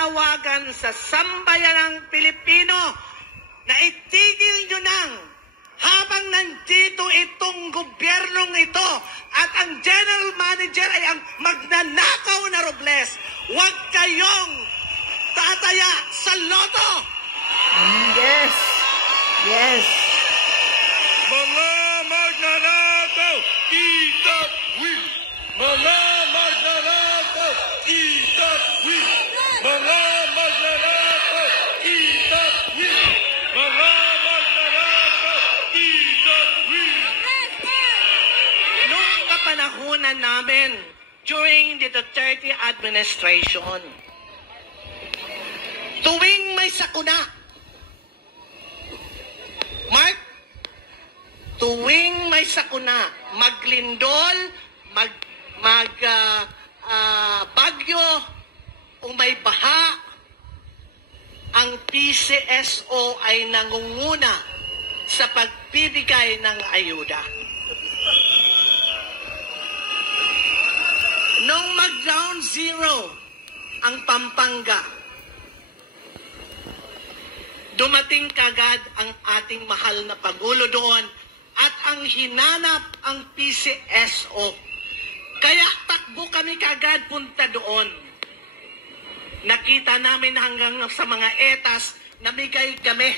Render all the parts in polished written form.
nananawagan sa sambayanang Pilipino na itigil nyo nang habang nandito itong gobyernong ito at ang general manager ay ang magnanakaw na Robles. Huwag kayong tataya sa loto! Yes! Yes! Mga magnanakaw, itatwi! Mga magnanakaw, itatwi! Mga magnanakaw, itatwi! Mga magnanakaw, itatwi! Noong kapanahunan namin, during the Duterte administration, tuwing may sakuna, Mark, tuwing may sakuna, maglindol, bagyo, o may baha, ang PCSO ay nangunguna sa pagbibigay ng ayuda. Nung mag-ground zero ang Pampanga, dumating kagad ang ating mahal na Pangulo doon at ang hinanap ang PCSO. Kaya takbo kami kagad punta doon. Nakita namin hanggang sa mga etas, namigay kami.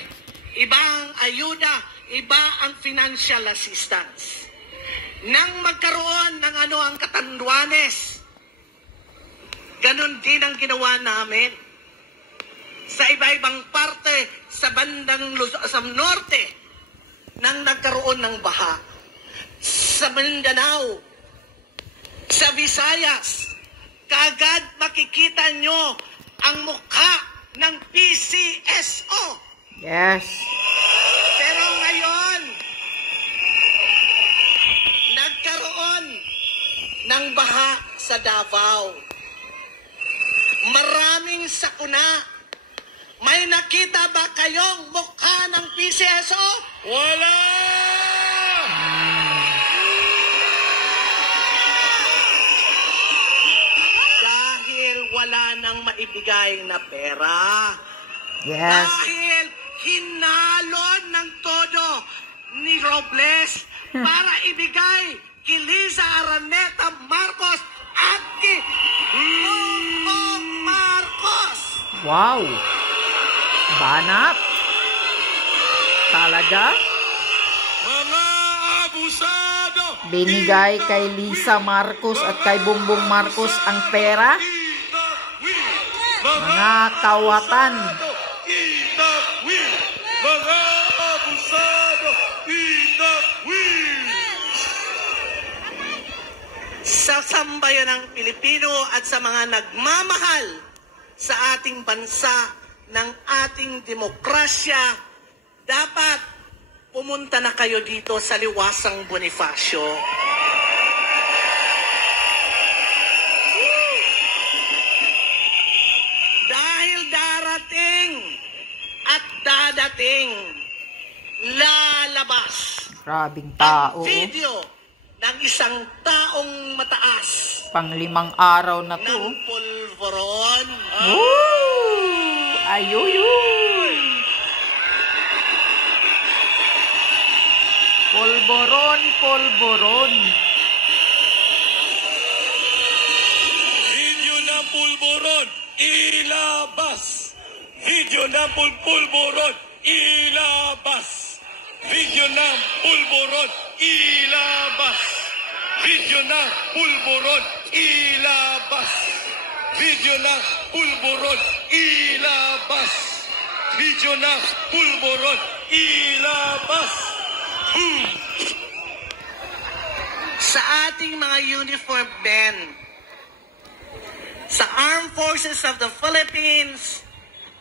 Iba ang ayuda, iba ang financial assistance. Nang magkaroon ng ang Katanduanes, ganun din ang ginawa namin. Sa iba-ibang parte, sa bandang sa norte, nang nagkaroon ng baha. Sa Mindanao, sa Visayas, kagad makikita nyo ang mukha ng PCSO. Yes. Pero ngayon, nagkaroon ng baha sa Davao. Maraming sakuna. May nakita ba kayong mukha ng PCSO? Wala! Dahil wala nang maibigay na pera. Yes. Dahil hinalon ng todo ni Robles para ibigay kay Liza Araneta Marcos at kay Bongbong Marcos. Wow. Banat. Talaga? Mga abusado! Binigay kay Liza Marcos at kay Bongbong Marcos ang pera? Itatwi! Mga kawatan. Itatwi! Mga abusado! Itatwi! Sa sambayan ng Pilipino at sa mga nagmamahal sa ating bansa ng ating demokrasya, dapat pumunta na kayo dito sa Liwasang Bonifacio. Dahil darating at dadating, lalabas Grabing ang tao. video ng isang taong mataas Pang-5 araw na to. ng pulveron. Woo! Ayuyuy! Polboron, polboron. Video ng pulburon, ilabas! Video ng pulburon, ilabas! Video ng pulburon, ilabas! Video ng pulburon, ilabas! Video ng pulburon, ilabas! Video ng pulburon, ilabas! Sa ating mga uniform men, sa Armed Forces of the Philippines,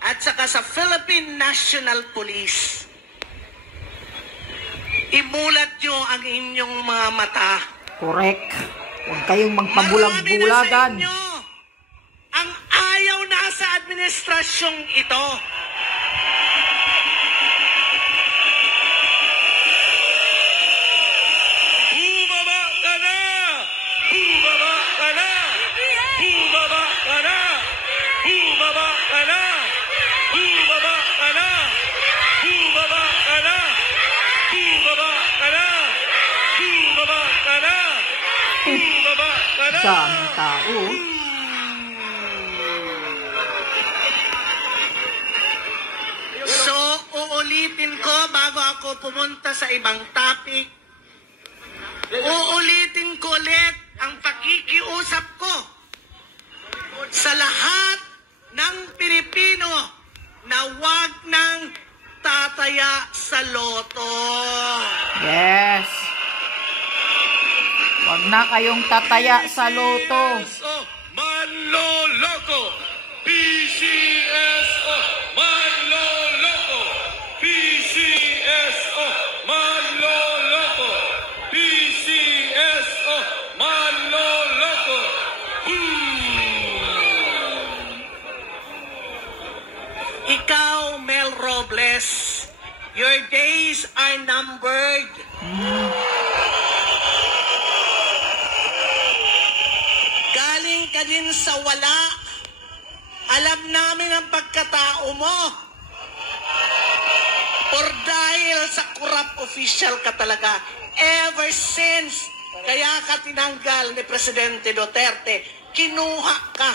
at saka sa Philippine National Police, imulat nyo ang inyong mga mata. Correct. Huwag kayong Marami na sa magpabulag-bulagan. inyo ang ayaw na sa administrasyong ito. Bumaba ka na! Bumaba ka na! Bumaba ka na! Bumaba Bumaba ka na! Bumaba ka na! Bumaba ka na! Bumaba ka na! Bumaba ka na! Bumaba ka na! Daming tao. So, uulitin ko bago ako pumunta sa ibang topic. Uulitin ko ulit ang pakikiusap ko sa lahat ng Pilipino na wag nang tataya sa loto. Yes. Huwag na kayong tataya sa loto. PCSO, manloloko! PCSO, manloloko! PCSO, manloloko! PCSO, manloloko! Ikaw, Mel Robles, your days are numbered. Galing ka din sa wala. Alam namin ang pagkatao mo. Or dahil sa corrupt official ka talaga, ever since, kaya ka tinanggal ni Presidente Duterte, kinuha ka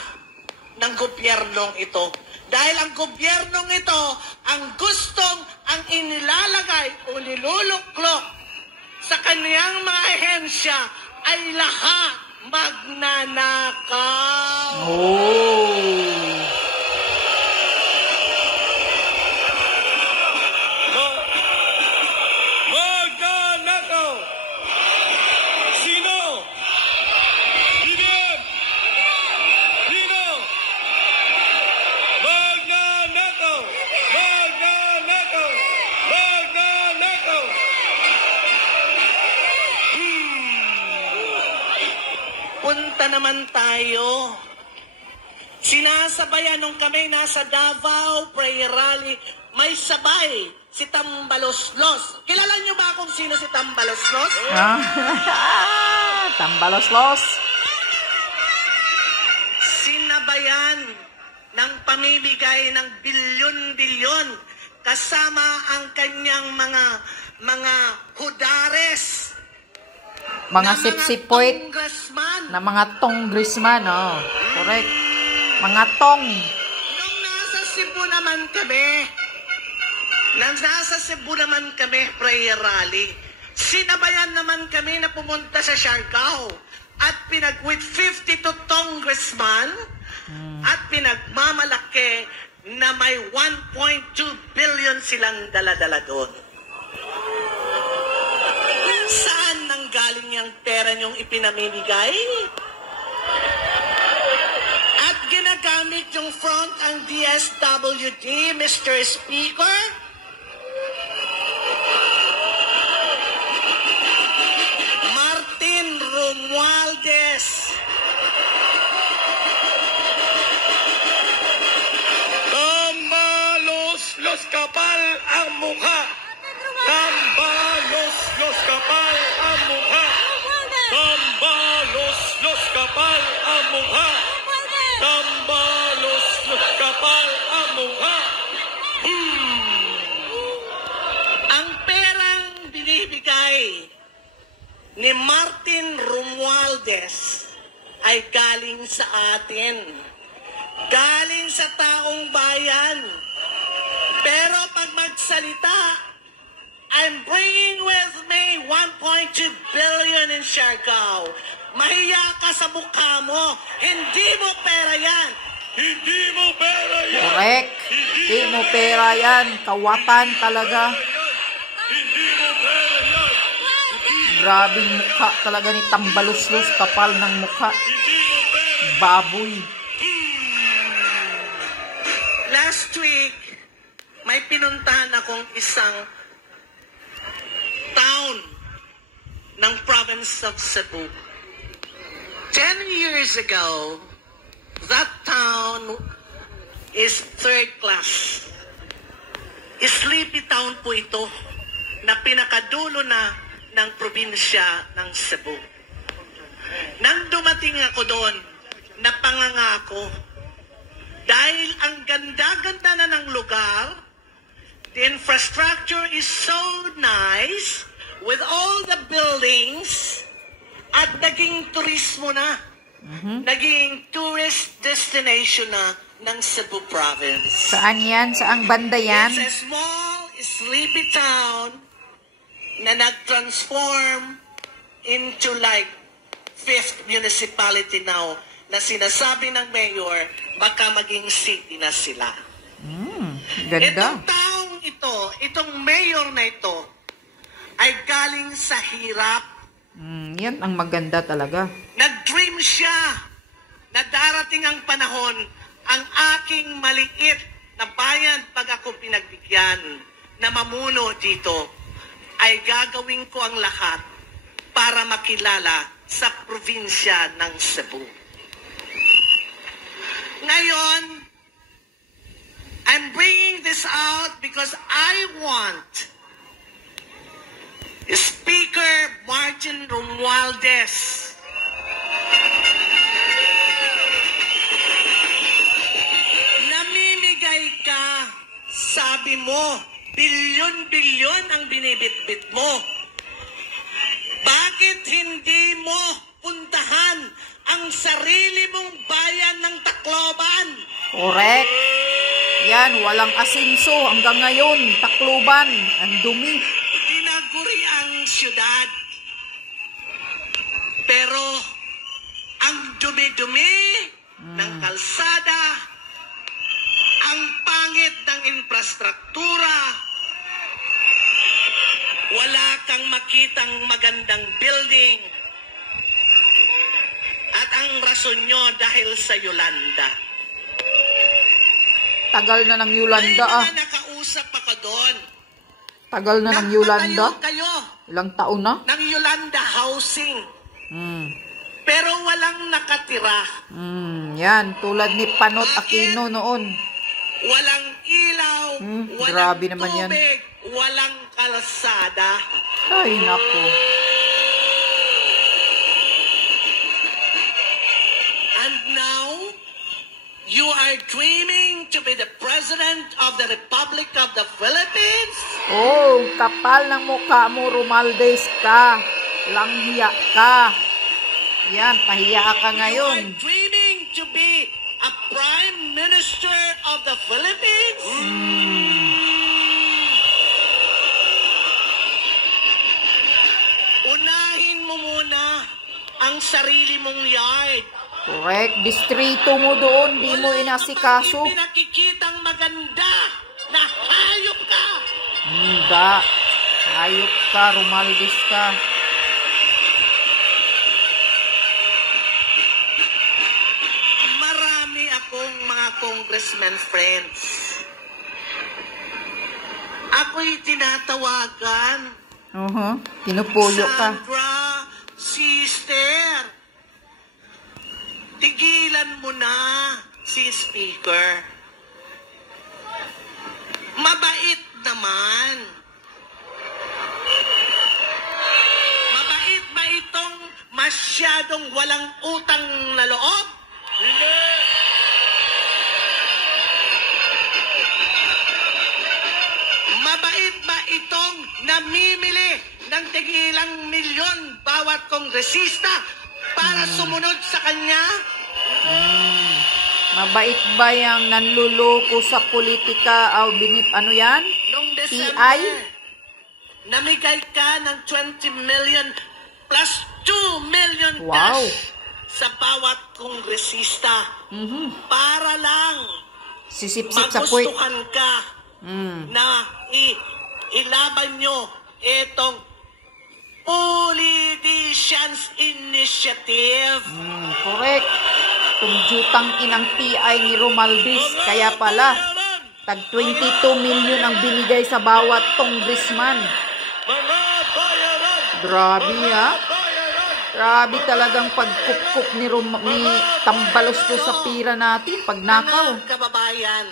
ng gobyernong ito. Dahil ang gobyernong ito, ang gustong, ang inilalagay o niluluklok sa kaniyang mga ahensya ay lahat magnanakaw. Oh. Magnanakaw! Sino? BBM! Sino? Magnanakaw! Magnanakaw! Magnanakaw! Punta naman tayo. Sinasabayan nung kami nasa Davao Prayer Rally, may sabay si Tambaloslos. Kilala niyo ba kung sino si Tambaloslos? Tambaloslos. Sinabayan ng pamimigay ng bilyon-bilyon kasama ang kanyang mga hudares. Mga sipsipoit congressman. na mga congressman. Oh. Correct. Mga tong. Nung nasa Cebu naman kami, prayer rally, sinabayan naman kami na pumunta sa Siargao at with 52 congressman at pinagmamalaki na may 1.2 billion silang dala-dala doon. Saan nanggaling yung pera niyong ipinamimigay? At ginagamit yung front ang DSWD, Mr. Speaker? Martin Romualdez. Tambalos-los kapal ang mukha! Tambalos-los kapal ang mukha! Tambalos-los kapal ang mukha! Tambalos-los kapal ang mukha! Ang perang binibigay ni Martin Romualdez ay galing sa atin. Galing sa taong bayan. Pero pag magsalita, I'm bringing with me 1.2 billion in Siargao. Mahiya ka sa mukha mo. Hindi mo pera yan. Hindi mo pera yan! Correct. Hindi mo pera yan. Kawatan talaga. Hindi mo pera yan! Grabing mukha talaga ni Tambaloslos. Kapal ng mukha. Hindi mo pera! Baboy. Last week, may pinuntahan akong isang town ng province of Cebu. 10 years ago, that town is third class. Sleepy town po ito na pinakadulo na ng probinsya ng Cebu. Nang dumating ako doon, napangangako Dahil ang ganda-ganda na ng lugar, the infrastructure is so nice with all the buildings at naging turismo na. Naging tourist destination na ng Cebu Province. Saan yan? Saang banda yan? It's a small, sleepy town na nag-transform into like 5th municipality now na sinasabi ng mayor baka maging city na sila. Ganda. Itong taong ito, itong mayor na ito ay galing sa hirap. Yan ang maganda talaga. Nag-dream siya na darating ang panahon ang aking maliit na bayan pag ako pinagbigyan na mamuno dito ay gagawin ko ang lahat para makilala sa probinsya ng Cebu. Ngayon, I'm bringing this out because I want Speaker Martin Romualdez namimigay ka, sabi mo, bilyon-bilyon ang binibitbit mo. Bakit hindi mo puntahan ang sarili mong bayan ng Tacloban? Correct. Yan, walang asinso hanggang ngayon. Tacloban, ang dumi. Tinaguri ang syudad. Pero ang dumi-dumi ng kalsada, ang pangit ng infrastruktura, wala kang makitang magandang building. At ang rason nyo dahil sa Yolanda. Tagal na ng Yolanda May mga nakausap ako doon. Tagal na ng Yolanda. Nagpatayo kayo Ilang taon na? ng Yolanda housing. Mm. Pero walang nakatira. Yan, tulad ni Panot Aquino noon. Walang ilaw, walang grabe naman yan. tubig, walang kalsada. Ay, naku. And now, you are dreaming to be the President of the Republic of the Philippines? Oh, kapal ng mukha mo, Romualdez ka. Langhiya ka. Yan, pahiya ka You ngayon. are dreaming to be a Prime Minister of the Philippines? Unahin mo muna ang sarili mong yard. Correct. Distrito mo doon, di mo inasikaso. Wala ka pang pinakikitang maganda na hayop ka. Hindi. Hayop ka, Romualdez ka. Marami akong mga congressman friends. Ako'y tinatawagan. Pinupuyo ka. Sandra, sister, tigilan mo na si Speaker. Mabait naman. Mabait ba itong masyadong walang utang na loob? Hindi. Mabait ba itong namimili ng tigilang milyon bawat kongresista para sumunod sa kanya? Mabait ba yung nanluloko sa politika o ano yan? Noong PI? December, namigay ka ng 20 million plus 2 million Wow. cash sa bawat kongresista para lang Sisipsip sa puwit. magustuhan ka na ilaban nyo itong Politicians Initiative. Correct. Tumjutang inang PI ni Romualdez. Kaya pala, tag 22 million ang binigay sa bawat congressman. Mga bayaran! Grabe ha. Bayaran! Grabe talagang pagkupkup ni Tambalos ko sa pira natin. Pagnakaw. Mga kababayan,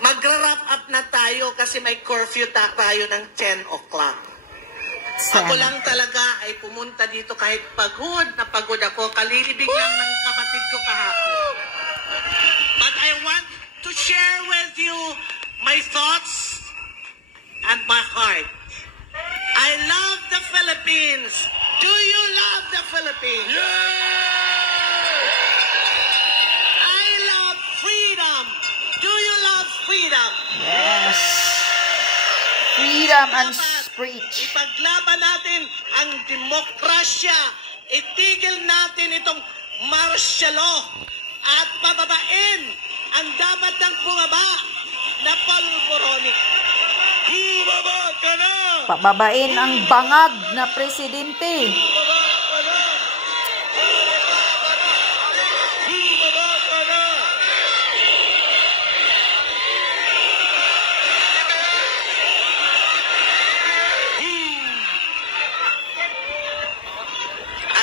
magra-wrap up na tayo kasi may curfew tayo ng 10 o'clock. Ako lang talaga ay pumunta dito kahit pagod na pagod ako. Kalilibig lang ng kapatid ko kahapon. But I want to share with you my thoughts and my heart. I love the Philippines. Do you love the Philippines? I love freedom. Do you love freedom? Yes. Freedom and speech. Ipaglaban natin ang demokrasya. Itigil natin itong martial law at pababain ang dapat ng bumaba na palboronic. Bumaba ka na! Pababain ang bangag na presidente. Bumaba ka na! Bumaba ka na!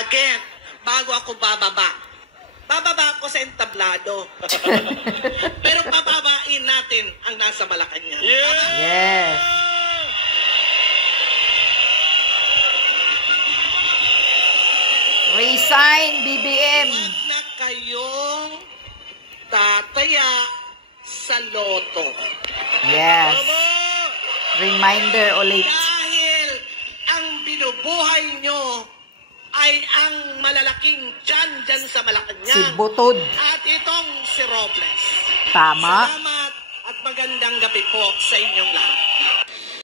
Again, bago ako bababa ako sa entablado. Pero pababain natin ang nasa Malacanang. Yeah! Yes. Resign, BBM. Huwag na kayong tataya sa loto. Yes. Tama! Reminder ulit. Dahil ang binubuhay nyo ay ang malalaking tiyan dyan sa Si Malacanang. Butod. At itong si Robles. Tama. Salamat at magandang gabi po sa inyong lahat.